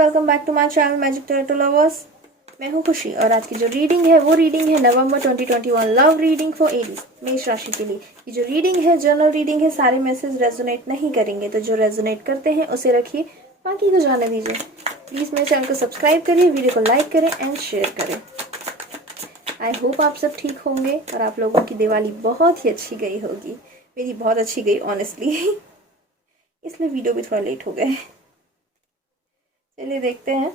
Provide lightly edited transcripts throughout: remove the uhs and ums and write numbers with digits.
Welcome back to my channel magic tarot lovers. मैं हूं खुशी और आज की जो रीडिंग है वो रीडिंग है नवंबर 2021 लव रीडिंग फॉर एरीज मेष राशि के लिए। ये जो रीडिंग है जनरल रीडिंग है, सारे मैसेज रेजोनेट नहीं करेंगे, तो जो रेजोनेट करते हैं उसे रखिए, बाकी को जाने दीजिए। प्लीज़ मेरे चैनल को सब्सक्राइब करिए, वीडियो को लाइक करें एंड शेयर करें। आई होप आप सब ठीक होंगे और आप लोगों की दिवाली बहुत ही अच्छी गई होगी। मेरी बहुत अच्छी गई ऑनेस्टली इसलिए वीडियो भी थोड़ा लेट हो गए। चलिए देखते हैं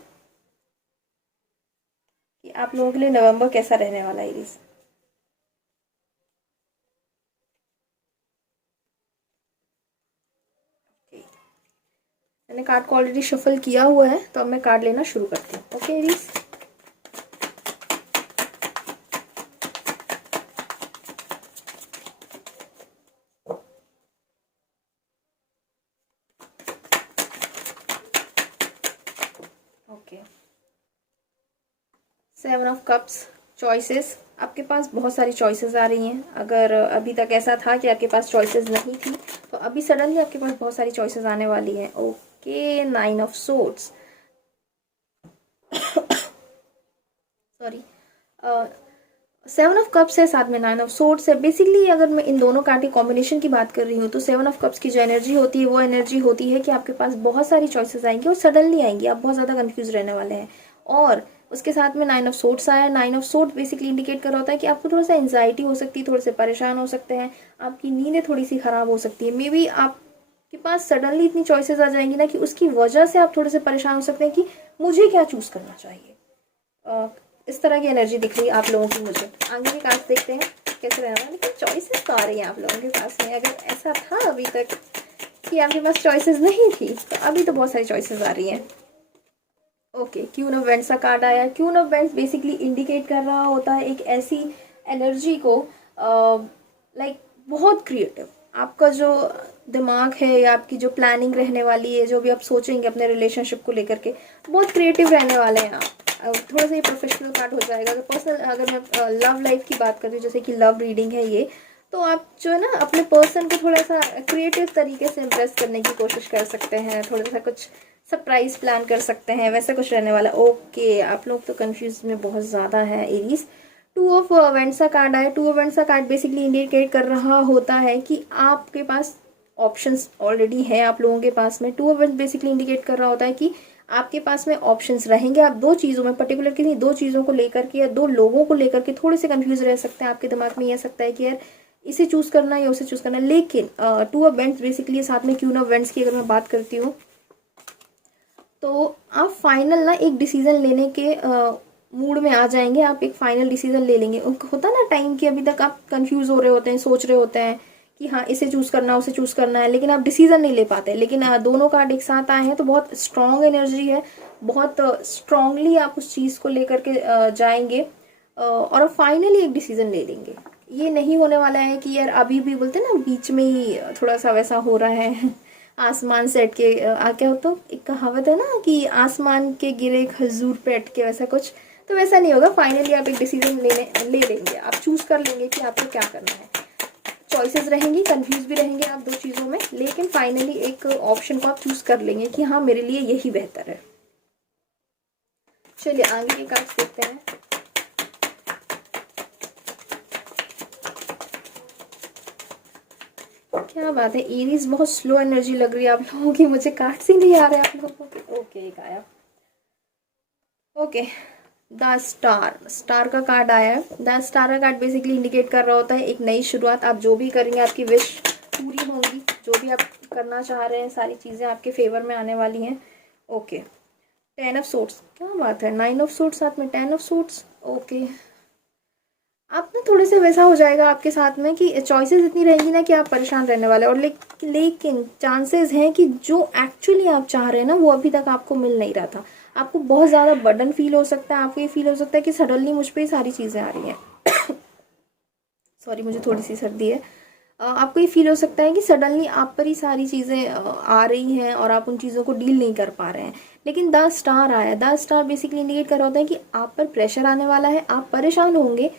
कि आप लोगों के लिए नवंबर कैसा रहने वाला है एरीज। मैंने कार्ड को ऑलरेडी शफल किया हुआ है, तो अब मैं कार्ड लेना शुरू करती हूँ। Okay Aries, okay. 7 of cups, choices. आपके पास बहुत सारी चॉइसेस आ रही हैं। अगर अभी तक ऐसा था कि आपके पास चॉइसेस नहीं थी, तो अभी सडनली आपके पास बहुत सारी चॉइसेस आने वाली हैं। Okay, 9 of swords, sorry, 7 of cups है, साथ में 9 ऑफ सोर्ड्स है। बेसिकली अगर मैं इन दोनों कार्ड की कॉम्बिनेशन की बात कर रही हूँ, तो 7 ऑफ कप्स की जो एनर्जी होती है वो एनर्जी होती है कि आपके पास बहुत सारी चॉइसेस आएंगी और सडनली आएंगी, आप बहुत ज़्यादा कंफ्यूज रहने वाले हैं। और उसके साथ में 9 ऑफ सोर्ड्स आया। 9 ऑफ सोर्ड बेसिकली इंडिकेट कर रहा होता है कि आपको थोड़ा सा एंजाइटी हो सकती है, थोड़े से परेशान हो सकते हैं, आपकी नींदें थोड़ी सी खराब हो सकती है। मे बी आपके पास सडनली इतनी चॉइसेस आ जाएंगी ना कि उसकी वजह से आप थोड़े से परेशान हो सकते हैं कि मुझे क्या चूज करना चाहिए। इस तरह की एनर्जी दिख रही है आप लोगों की मुझे। आगे के कार्ड देखते हैं कैसे रहना है। लेकिन चॉइसेस तो आ रही हैं आप लोगों के पास में। अगर ऐसा था अभी तक कि आपके पास चॉइसेस नहीं थी, तो अभी तो बहुत सारी चॉइसेस आ रही हैं। ओके, क्यून ऑफ वेंट्स का कार्ड आया। Queen of vents basically indicate कर रहा होता है एक ऐसी एनर्जी को, लाइक बहुत क्रिएटिव। आपका जो दिमाग है या आपकी जो प्लानिंग रहने वाली है, जो भी आप सोचेंगे अपने रिलेशनशिप को लेकर के, बहुत क्रिएटिव रहने वाले हैं आप। थोड़ा सा ये प्रोफेशनल पार्ट हो जाएगा। अगर पर्सनल, अगर मैं लव लाइफ की बात करती हूँ, जैसे कि लव रीडिंग है ये, तो आप जो है ना अपने पर्सन को थोड़ा सा क्रिएटिव तरीके से इम्प्रेस करने की कोशिश कर सकते हैं, थोड़ा सा कुछ सरप्राइज प्लान कर सकते हैं, वैसा कुछ रहने वाला। ओके, आप लोग तो कंफ्यूज में बहुत ज़्यादा है एरीज। 2 ऑफ वेंट्स का कार्ड आया। 2 ऑफ वेंट्स का कार्ड बेसिकली इंडिकेट कर रहा होता है कि आपके पास ऑप्शंस ऑलरेडी है आप लोगों के पास में। 2 ऑफ वेंट्स बेसिकली इंडिकेट कर रहा होता है कि आपके पास में ऑप्शंस रहेंगे। आप दो चीज़ों में, पर्टिकुलर किसी दो चीज़ों को लेकर के या दो लोगों को लेकर के थोड़े से कंफ्यूज रह सकते हैं। आपके दिमाग में ये सकता है कि यार इसे चूज करना है या उसे चूज करना है। लेकिन 2 ऑफ वेंट्स बेसिकली साथ में क्यून ऑफ वेंट्स की अगर मैं बात करती हूँ, तो आप फाइनल ना एक डिसीजन लेने के मूड में आ जाएंगे। आप एक फाइनल डिसीजन ले लेंगे। होता ना टाइम कि अभी तक आप कंफ्यूज हो रहे होते हैं, सोच रहे होते हैं कि हाँ इसे चूज करना है, उसे चूज करना है, लेकिन आप डिसीजन नहीं ले पाते। लेकिन दोनों कार्ड एक साथ आए हैं तो बहुत स्ट्रांग एनर्जी है, बहुत स्ट्रांगली आप उस चीज को लेकर के जाएंगे और आप फाइनली एक डिसीजन ले लेंगे। ये नहीं होने वाला है कि यार अभी भी बोलते हैं ना बीच में ही थोड़ा सा वैसा हो रहा है आसमान से अटके, क्या होता है, एक कहावत है ना कि आसमान के गिरे खजूर पे अटके, वैसा कुछ। तो वैसा नहीं होगा। फाइनली आप एक डिसीजन ले लेंगे, आप चूज कर लेंगे कि आपको क्या करना है। चॉइसेस रहेंगी, कंफ्यूज भी रहेंगे आप दो चीज़ों में, लेकिन फाइनली एक ऑप्शन को आप चूज कर लेंगे कि हाँ मेरे लिए यही बेहतर है। चलिए आगे के कार्ड्स देखते हैं। क्या बात है एरीज, बहुत स्लो एनर्जी लग रही है आप लोगों की मुझे। कार्ड्स ही नहीं आ रहे आप लोगों के। ओके, एक आया। ओके, द स्टार, स्टार का कार्ड आया है। द स्टार का कार्ड बेसिकली इंडिकेट कर रहा होता है एक नई शुरुआत। आप जो भी करेंगे आपकी विश पूरी होंगी, जो भी आप करना चाह रहे हैं सारी चीज़ें आपके फेवर में आने वाली हैं। ओके, 10 ऑफ सोर्ड्स, क्या बात है, 9 ऑफ सोर्ड्स साथ में 10 ऑफ सोर्ड्स। ओके, आप ना थोड़े से वैसा हो जाएगा आपके साथ में कि चॉइसेस इतनी रहेंगी ना कि आप परेशान रहने वाले। और लेकिन चांसेस हैं कि जो एक्चुअली आप चाह रहे हैं ना वो अभी तक आपको मिल नहीं रहा था। आपको बहुत ज़्यादा बर्डन फील हो सकता है। आपको ये फील हो सकता है कि सडनली मुझ पर ही सारी चीज़ें आ रही हैं सॉरी, मुझे थोड़ी सी सर्दी है। आपको ये फील हो सकता है कि सडनली आप पर ही सारी चीज़ें आ रही हैं और आप उन चीज़ों को डील नहीं कर पा रहे हैं। लेकिन द स्टार आया। द स्टार बेसिकली इंडिकेट कर रहा होता है कि आप पर प्रेशर आने वाला है, आप परेशान होंगे,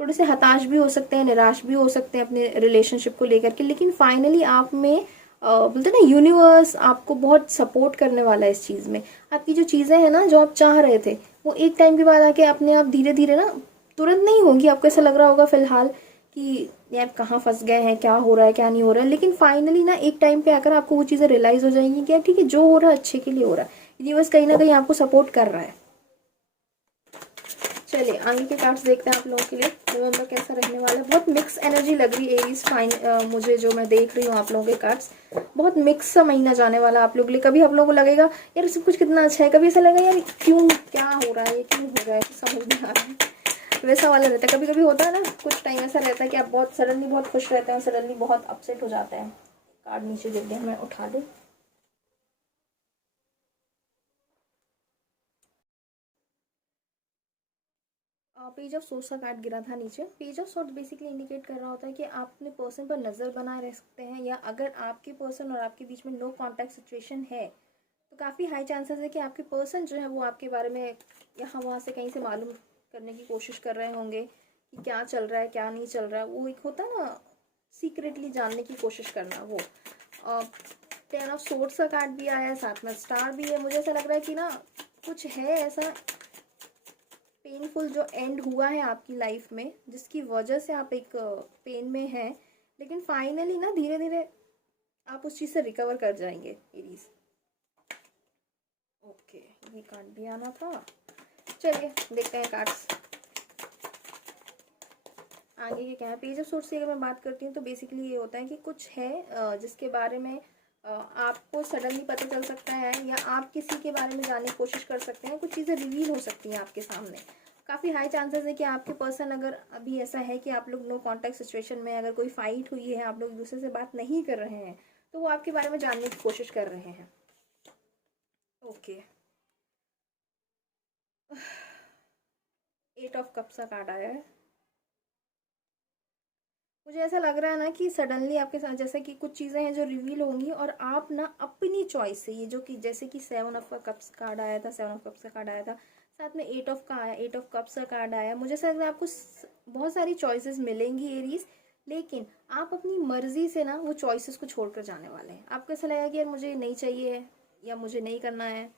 थोड़े से हताश भी हो सकते हैं, निराश भी हो सकते हैं अपने रिलेशनशिप को लेकर के। लेकिन फाइनली आप में बोलते हैं ना, यूनिवर्स आपको बहुत सपोर्ट करने वाला है इस चीज़ में। आपकी जो चीज़ें हैं ना, जो आप चाह रहे थे, वो एक टाइम के बाद आके अपने आप धीरे धीरे ना, तुरंत नहीं होगी, आपको ऐसा लग रहा होगा फिलहाल कि यार कहाँ फंस गए हैं, क्या हो रहा है क्या नहीं हो रहा है, लेकिन फाइनली ना एक टाइम पे आकर आपको वो चीज़ें रियलाइज़ हो जाएंगी कि यार ठीक है, जो हो रहा है अच्छे के लिए हो रहा है, यूनिवर्स कहीं ना कहीं आपको सपोर्ट कर रहा है। चलिए आगे के कार्ड्स देखते हैं आप लोगों के लिए नवंबर कैसा रहने वाला है। बहुत मिक्स एनर्जी लग रही है एरीज, फाइन मुझे जो मैं देख रही हूँ आप लोगों के कार्ड्स, बहुत मिक्स सा महीना जाने वाला है आप लोगों के लिए। कभी आप लोगों को लगेगा यार सब कुछ कितना अच्छा है, कभी ऐसा लगेगा यार क्यों, क्या हो रहा है, ये क्यों हो रहा है, समझ नहीं आ रहा है, वैसा वाला रहता है। कभी कभी होता है ना, कुछ टाइम ऐसा रहता है कि आप बहुत सडनली बहुत खुश रहते हैं और सडनली बहुत अपसेट हो जाते हैं। कार्ड नीचे देख दें, मैं उठा दूँ। पेज ऑफ सोर्स का कार्ड गिरा था नीचे। Page of source basically indicate कर रहा होता है कि आप अपने पर्सन पर नज़र बनाए रह सकते हैं, या अगर आपके पर्सन और आपके बीच में नो कांटेक्ट सिचुएशन है तो काफ़ी हाई चांसेस है कि आपके पर्सन जो है वो आपके बारे में यहाँ वहाँ से कहीं से मालूम करने की कोशिश कर रहे होंगे कि क्या चल रहा है क्या नहीं चल रहा है। वो एक होता है ना, सीक्रेटली जानने की कोशिश करना, वो। टेन ऑफ सोर्स का कार्ड भी आया है, साथ में स्टार भी है। मुझे ऐसा लग रहा है कि ना कुछ है ऐसा पेनफुल जो एंड हुआ है आपकी लाइफ में, जिसकी वजह से आप एक पेन में हैं, लेकिन फाइनली ना धीरे धीरे आप उस चीज़ से रिकवर कर जाएंगे एरीज। ओके, ये कार्ड भी आना था। चलिए देखते हैं कार्ड्स आगे के क्या है। पेज ऑफ सोर्स की अगर मैं बात करती हूँ तो बेसिकली ये होता है कि कुछ है जिसके बारे में आपको सडनली पता चल सकता है, या आप किसी के बारे में जानने की कोशिश कर सकते हैं, कुछ चीज़ें रिवील हो सकती हैं आपके सामने। काफ़ी हाई चांसेस है कि आपके पर्सन, अगर अभी ऐसा है कि आप लोग नो कांटेक्ट सिचुएशन में, अगर कोई फाइट हुई है, आप लोग एक दूसरे से बात नहीं कर रहे हैं, तो वो आपके बारे में जानने की कोशिश कर रहे हैं। ओके, एट ऑफ कप्स का कार्ड आया है। मुझे ऐसा लग रहा है ना कि सडनली आपके साथ जैसे कि कुछ चीज़ें हैं जो रिवील होंगी, और आप ना अपनी चॉइस से, ये जो कि जैसे कि सेवन ऑफ कप्स कार्ड आया था, सेवन ऑफ कप्स का कार्ड आया था, साथ में एट ऑफ का आया, एट ऑफ कप्स का कार्ड आया। मुझे ऐसा लग रहा है आपको बहुत सारी चॉइसेस मिलेंगी एरीज, लेकिन आप अपनी मर्जी से ना वो चॉइसेस को छोड़कर जाने वाले हैं। आपको ऐसा लगेगा कि यार मुझे नहीं चाहिए या मुझे नहीं करना है।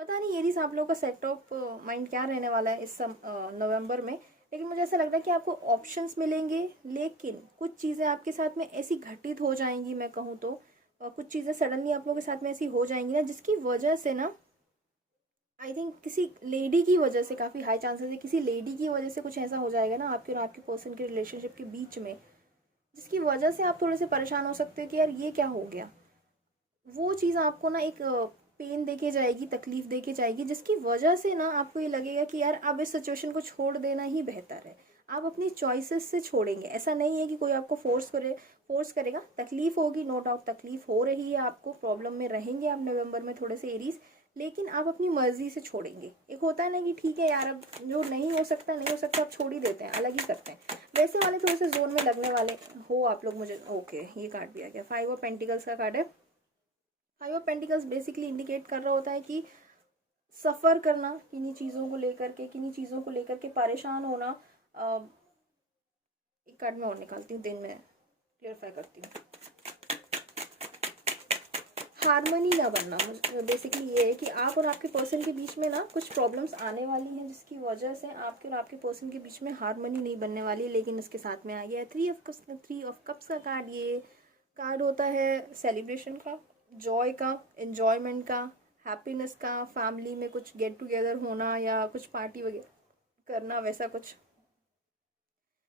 पता नहीं एरीज आप लोगों का सेट ऑफ माइंड क्या रहने वाला है इस नवंबर में, लेकिन मुझे ऐसा लगता है कि आपको ऑप्शंस मिलेंगे, लेकिन कुछ चीज़ें आपके साथ में ऐसी घटित हो जाएंगी, मैं कहूँ तो कुछ चीज़ें सडनली आप लोगों के साथ में ऐसी हो जाएंगी ना, जिसकी वजह से ना आई थिंक किसी लेडी की वजह से, काफ़ी हाई चांसेस है किसी लेडी की वजह से कुछ ऐसा हो जाएगा ना आपके और आपके पर्सन के रिलेशनशिप के बीच में, जिसकी वजह से आप थोड़े से परेशान हो सकते हो कि यार ये क्या हो गया। वो चीज़ आपको ना एक पेन देके जाएगी, तकलीफ देके जाएगी, जिसकी वजह से ना आपको ये लगेगा कि यार अब इस सिचुएशन को छोड़ देना ही बेहतर है। आप अपनी चॉइसेस से छोड़ेंगे, ऐसा नहीं है कि कोई आपको फोर्स करेगा। तकलीफ होगी, नो डाउट तकलीफ हो रही है आपको, प्रॉब्लम में रहेंगे आप नवंबर में थोड़े से एरीज, लेकिन आप अपनी मर्जी से छोड़ेंगे। एक होता है ना कि ठीक है यार, अब जो नहीं हो सकता नहीं हो सकता, अब छोड़ ही देते हैं, अलग ही करते हैं, वैसे वाले थोड़े से जोन में लगने वाले हो आप लोग। मुझे ओके, ये कार्ड भी आ गया, फाइव ऑफ पेंटिकल्स का कार्ड है। Five of pentacles basically indicate कर रहा होता है कि सफ़र करना, किन्हीं चीज़ों को लेकर के, किन्हीं चीज़ों को लेकर के परेशान होना। एक कार्ड में और निकालती हूँ, दिन में क्लियरफाई करती हूँ। हारमोनी ना बनना, बेसिकली ये है कि आप और आपके पर्सन के बीच में ना कुछ प्रॉब्लम्स आने वाली हैं, जिसकी वजह से आपके और आपके पर्सन के बीच में हारमोनी नहीं बनने वाली। लेकिन इसके साथ में आ गया है थ्री ऑफ कप्स का कार्ड। ये कार्ड होता है सेलिब्रेशन का, जॉय का, एन्जॉयमेंट का, हैप्पीनेस का, फैमिली में कुछ गेट टुगेदर होना या कुछ पार्टी वगैरह करना, वैसा कुछ।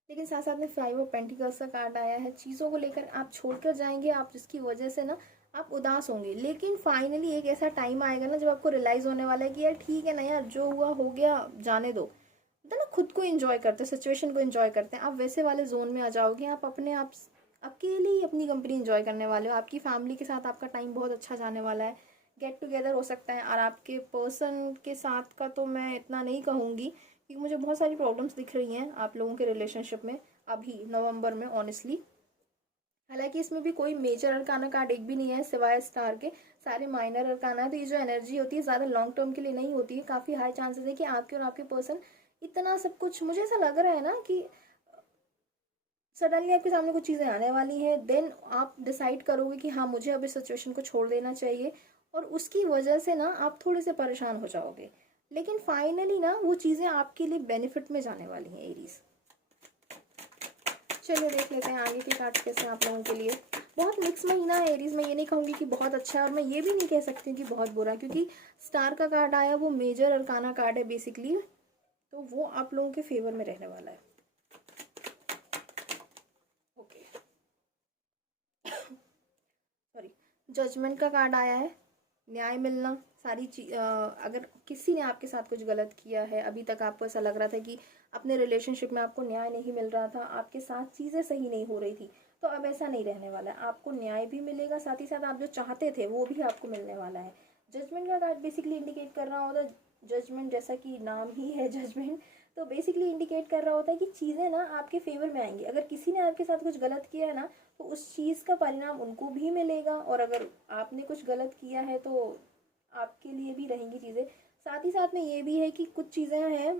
लेकिन साथ साथ में फाइव ऑफ पेंटिकल्स का कार्ड आया है, चीज़ों को लेकर आप छोड़कर जाएंगे आप, जिसकी वजह से ना आप उदास होंगे। लेकिन फाइनली एक ऐसा टाइम आएगा ना जब आपको रियलाइज़ होने वाला है कि यार ठीक है ना यार, जो हुआ हो गया, जाने दो। मतलब ना खुद को एंजॉय करते हैं, सिचुएशन को एंजॉय करते हैं, आप वैसे वाले जोन में आ जाओगे। आप अपने आप अकेले ही अपनी कंपनी एंजॉय करने वाले हो, आपकी फैमिली के साथ आपका टाइम बहुत अच्छा जाने वाला है, गेट टुगेदर हो सकता है। और आपके पर्सन के साथ का तो मैं इतना नहीं कहूँगी, क्योंकि मुझे बहुत सारी प्रॉब्लम्स दिख रही हैं आप लोगों के रिलेशनशिप में अभी नवंबर में, ऑनेस्टली। हालांकि इसमें भी कोई मेजर अरकाना कार्ड एक भी नहीं है सिवाय स्टार के, सारे माइनर अरकाना है। तो ये जो एनर्जी होती है ज़्यादा लॉन्ग टर्म के लिए नहीं होती है। काफ़ी हाई चांसेस है कि आपके और आपके पर्सन इतना सब कुछ, मुझे ऐसा लग रहा है ना कि सडनली आपके सामने कुछ चीज़ें आने वाली हैं, देन आप डिसाइड करोगे कि हाँ मुझे अब इस सिचुएशन को छोड़ देना चाहिए, और उसकी वजह से ना आप थोड़े से परेशान हो जाओगे, लेकिन फाइनली ना वो चीज़ें आपके लिए बेनिफिट में जाने वाली हैं एरीज। चलिए देख लेते हैं आगे के कार्ड कैसे आप लोगों के लिए। बहुत मिक्स महीना है एरीज, मैं ये नहीं कहूँगी कि बहुत अच्छा है और मैं ये भी नहीं कह सकती हूँ कि बहुत बुरा, क्योंकि स्टार का कार्ड आया वो मेजर अरकाना कार्ड है बेसिकली, तो वो आप लोगों के फेवर में रहने वाला है। ओके, सॉरी, जजमेंट का कार्ड आया है, न्याय मिलना, सारी चीज अगर किसी ने आपके साथ कुछ गलत किया है, अभी तक आपको ऐसा लग रहा था कि अपने रिलेशनशिप में आपको न्याय नहीं मिल रहा था, आपके साथ चीज़ें सही नहीं हो रही थी, तो अब ऐसा नहीं रहने वाला है, आपको न्याय भी मिलेगा, साथ ही साथ आप जो चाहते थे वो भी आपको मिलने वाला है। जजमेंट का कार्ड बेसिकली इंडिकेट कर रहा होता है, जजमेंट जैसा कि नाम ही है जजमेंट, तो बेसिकली इंडिकेट कर रहा होता है कि चीज़ें ना आपके फेवर में आएंगी। अगर किसी ने आपके साथ कुछ गलत किया है ना, तो उस चीज़ का परिणाम उनको भी मिलेगा, और अगर आपने कुछ गलत किया है तो आपके लिए भी रहेंगी चीज़ें। साथ ही साथ में ये भी है कि कुछ चीज़ें हैं,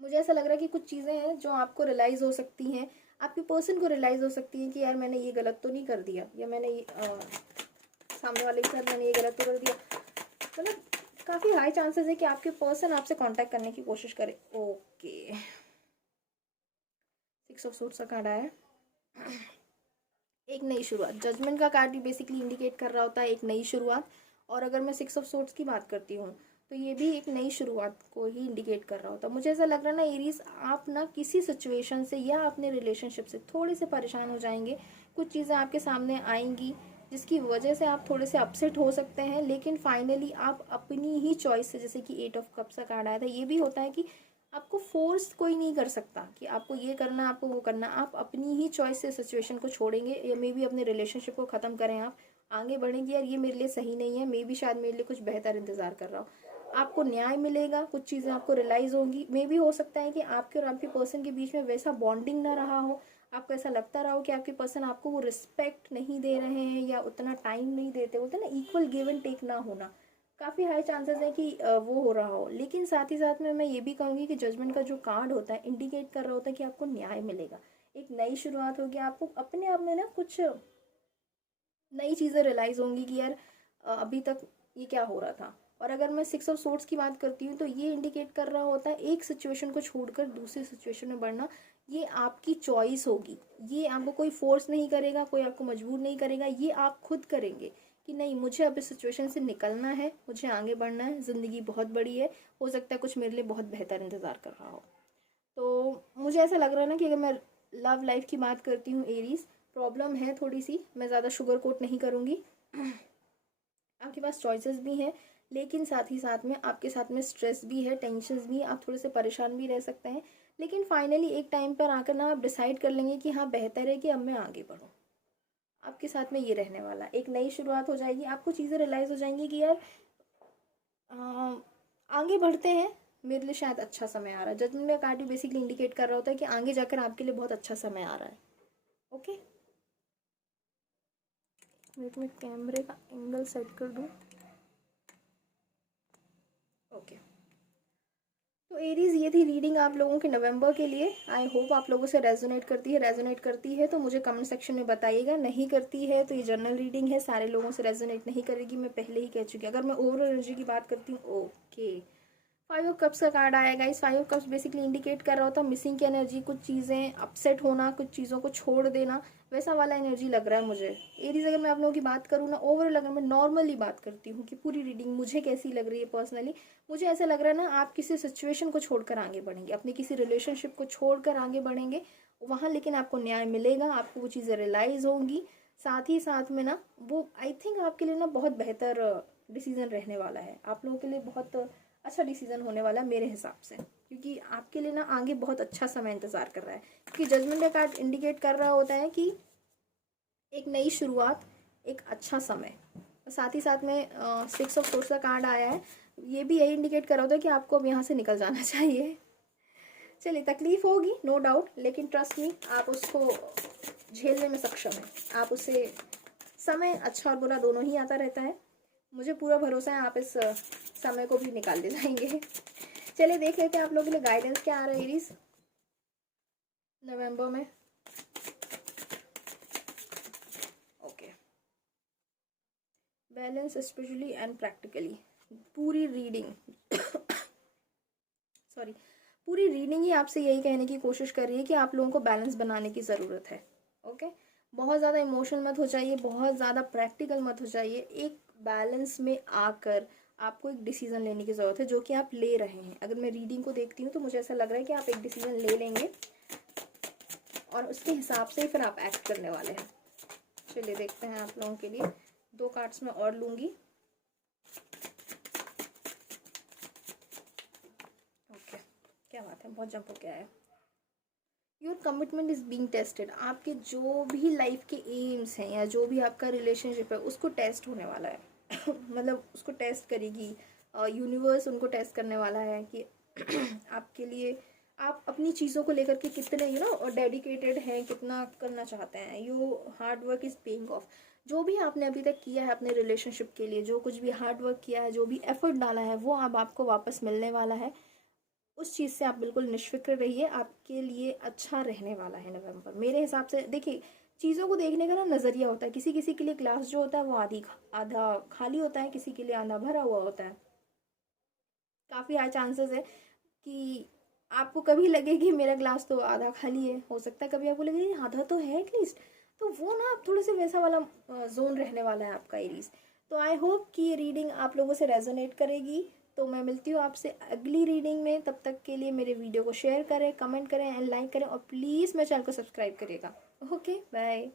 मुझे ऐसा लग रहा है कि कुछ चीज़ें हैं जो आपको रियलाइज़ हो सकती हैं, आपके पर्सन को रियलाइज़ हो सकती हैं कि यार मैंने ये गलत तो नहीं कर दिया, या मैंने ये सामने वाले के साथ मैंने ये गलत तो कर दिया। मतलब काफ़ी हाई चांसेस है कि आपके पर्सन आपसे कांटेक्ट करने की कोशिश करे। ओके, 6 ऑफ सूट्स का कार्ड आया है, एक नई शुरुआत। जजमेंट का कार्ड भी बेसिकली इंडिकेट कर रहा होता है एक नई शुरुआत, और अगर मैं 6 ऑफ सोर्ट्स की बात करती हूँ तो ये भी एक नई शुरुआत को ही इंडिकेट कर रहा होता है। मुझे ऐसा लग रहा है ना एरीज, आप ना किसी सिचुएशन से या अपने रिलेशनशिप से थोड़े से परेशान हो जाएंगे, कुछ चीज़ें आपके सामने आएंगी जिसकी वजह से आप थोड़े से अपसेट हो सकते हैं, लेकिन फाइनली आप अपनी ही चॉइस से, जैसे कि 8 ऑफ कप्स का कार्ड आया था, ये भी होता है कि आपको फोर्स कोई नहीं कर सकता कि आपको ये करना है, आपको वो करना है, आप अपनी ही चॉइस से सिचुएशन को छोड़ेंगे, या मे बी अपने रिलेशनशिप को ख़त्म करें, आप आगे बढ़ेंगे, यार ये मेरे लिए सही नहीं है, मे बी शायद मेरे लिए कुछ बेहतर इंतज़ार कर रहा हो, आपको न्याय मिलेगा, कुछ चीज़ें आपको रियलाइज़ होंगी। मे बी हो सकता है कि आपके और आपके पर्सन के बीच में वैसा बॉन्डिंग ना रहा हो, आपको ऐसा लगता रहा हो कि आपके पर्सन आपको वो रिस्पेक्ट नहीं दे रहे हैं या उतना टाइम नहीं देते, होते ना इक्वल गिव एंड टेक ना होना, काफ़ी हाई चांसेस है कि वो हो रहा हो। लेकिन साथ ही साथ में मैं ये भी कहूँगी कि जजमेंट का जो कार्ड होता है इंडिकेट कर रहा होता है कि आपको न्याय मिलेगा, एक नई शुरुआत होगी, आपको अपने आप में ना कुछ नई चीज़ें रियलाइज़ होंगी कि यार अभी तक ये क्या हो रहा था। और अगर मैं 6 ऑफ सोर्ट्स की बात करती हूँ तो ये इंडिकेट कर रहा होता है एक सिचुएशन को छोड़कर दूसरी सिचुएशन में बढ़ना, ये आपकी चॉइस होगी, ये आपको कोई फोर्स नहीं करेगा, कोई आपको मजबूर नहीं करेगा, ये आप खुद करेंगे कि नहीं मुझे अब इस सिचुएशन से निकलना है, मुझे आगे बढ़ना है, ज़िंदगी बहुत बड़ी है, हो सकता है कुछ मेरे लिए बहुत बेहतर इंतज़ार कर रहा हो। तो मुझे ऐसा लग रहा है ना कि अगर मैं लव लाइफ की बात करती हूँ एरीज, प्रॉब्लम है थोड़ी सी, मैं ज़्यादा शुगर कोट नहीं करूँगी, आपके पास चॉइसेस भी हैं, लेकिन साथ ही साथ में आपके साथ में स्ट्रेस भी है, टेंशन भी, आप थोड़े से परेशान भी रह सकते हैं, लेकिन फाइनली एक टाइम पर आकर ना आप डिसाइड कर लेंगे कि हाँ बेहतर है कि अब मैं आगे बढ़ूँ। आपके साथ में ये रहने वाला, एक नई शुरुआत हो जाएगी, आपको चीज़ें रियलाइज़ हो जाएंगी कि यार आगे बढ़ते हैं, मेरे लिए शायद अच्छा समय आ रहा है। जजमेंट में कार्ड बेसिकली इंडिकेट कर रहा होता है कि आगे जाकर आपके लिए बहुत अच्छा समय आ रहा है। ओके, मैं कैमरे का एंगल सेट कर दूँ। ओके, तो एरीज ये थी रीडिंग आप लोगों के नवंबर के लिए। आई होप आप लोगों से रेजोनेट करती है, रेजोनेट करती है तो मुझे कमेंट सेक्शन में बताइएगा, नहीं करती है तो ये जनरल रीडिंग है, सारे लोगों से रेजोनेट नहीं करेगी, मैं पहले ही कह चुकी हूँ। अगर मैं ओवरऑल एनर्जी की बात करती हूँ, ओके, 5 ऑफ कप्स का कार्ड आया guys. 5 of cups basically indicate कर रहा होता है मिसिंग की एनर्जी, कुछ चीज़ें अपसेट होना, कुछ चीज़ों को छोड़ देना, वैसा वाला एनर्जी लग रहा है मुझे एरीज। अगर मैं आप लोगों की बात करूँ ना ओवरऑल, अगर मैं नॉर्मली बात करती हूँ कि पूरी रीडिंग मुझे कैसी लग रही है पर्सनली, मुझे ऐसा लग रहा है ना आप किसी सिचुएशन को छोड़कर आगे बढ़ेंगे, अपने किसी रिलेशनशिप को छोड़कर आगे बढ़ेंगे वहाँ, लेकिन आपको न्याय मिलेगा, आपको वो चीज़ें रियलाइज़ होंगी, साथ ही साथ में ना वो आई थिंक आपके लिए ना बहुत बेहतर डिसीजन रहने वाला है, आप लोगों के लिए बहुत अच्छा डिसीजन होने वाला है मेरे हिसाब से, क्योंकि आपके लिए ना आगे बहुत अच्छा समय इंतजार कर रहा है, क्योंकि जजमेंट का कार्ड इंडिकेट कर रहा होता है कि एक नई शुरुआत, एक अच्छा समय, साथ ही साथ में 6 ऑफ सोर्स का कार्ड आया है, ये भी यही इंडिकेट कर रहा होता है कि आपको अब यहाँ से निकल जाना चाहिए। चलिए तकलीफ होगी नो डाउट, लेकिन ट्रस्ट मी आप उसको झेलने में सक्षम हैं, आप उससे, समय अच्छा और बुरा दोनों ही आता रहता है, मुझे पूरा भरोसा है आप इस समय को भी निकाल ले जाएंगे। चलिए देख लेते हैं आप लोगों के लिए गाइडेंस क्या आ रहा है एरीज नवंबर में। Balance spiritually and practically. पूरी रीडिंग सॉरी पूरी रीडिंग ही आपसे यही कहने की कोशिश कर रही है कि आप लोगों को बैलेंस बनाने की ज़रूरत है। ओके, बहुत ज़्यादा इमोशनल मत हो जाइए, बहुत ज़्यादा प्रैक्टिकल मत हो जाइए। एक बैलेंस में आकर आपको एक डिसीजन लेने की ज़रूरत है, जो कि आप ले रहे हैं। अगर मैं रीडिंग को देखती हूँ तो मुझे ऐसा लग रहा है कि आप एक डिसीजन ले लेंगे और उसके हिसाब से फिर आप एक्ट करने वाले हैं। चलिए देखते हैं आप लोगों के लिए। 2 कार्ड्स में और लूँगी। ओके, क्या बात है, बहुत जंप हो गया है। Your commitment is being tested. आपके जो भी लाइफ के एम्स हैं या जो भी आपका रिलेशनशिप है उसको टेस्ट होने वाला है मतलब उसको टेस्ट करेगी यूनिवर्स, उनको टेस्ट करने वाला है कि आपके लिए आप अपनी चीज़ों को लेकर के कितने डेडिकेटेड हैं, कितना करना चाहते हैं। You hard work is paying off. जो भी आपने अभी तक किया है अपने रिलेशनशिप के लिए, जो कुछ भी हार्ड वर्क किया है, जो भी एफर्ट डाला है, वो अब आपको वापस मिलने वाला है। उस चीज़ से आप बिल्कुल निश्फिक्र रहिए, आपके लिए अच्छा रहने वाला है नवंबर। मेरे हिसाब से देखिए, चीज़ों को देखने का ना नज़रिया होता है। किसी किसी के लिए ग्लास जो होता है वो आधा खाली होता है, किसी के लिए आधा भरा हुआ होता है। काफ़ी हाई चांसेस है कि आपको कभी लगे कि मेरा ग्लास तो आधा खाली है, हो सकता है कभी आपको लगे ये आधा तो है एटलीस्ट। तो वो ना आप थोड़े से वैसा वाला जोन रहने वाला है आपका एरीज। तो आई होप कि ये रीडिंग आप लोगों से रेजोनेट करेगी। तो मैं मिलती हूँ आपसे अगली रीडिंग में। तब तक के लिए मेरे वीडियो को शेयर करें, कमेंट करें एंड लाइक करें, और प्लीज़ मेरे चैनल को सब्सक्राइब करिएगा। Okay, bye.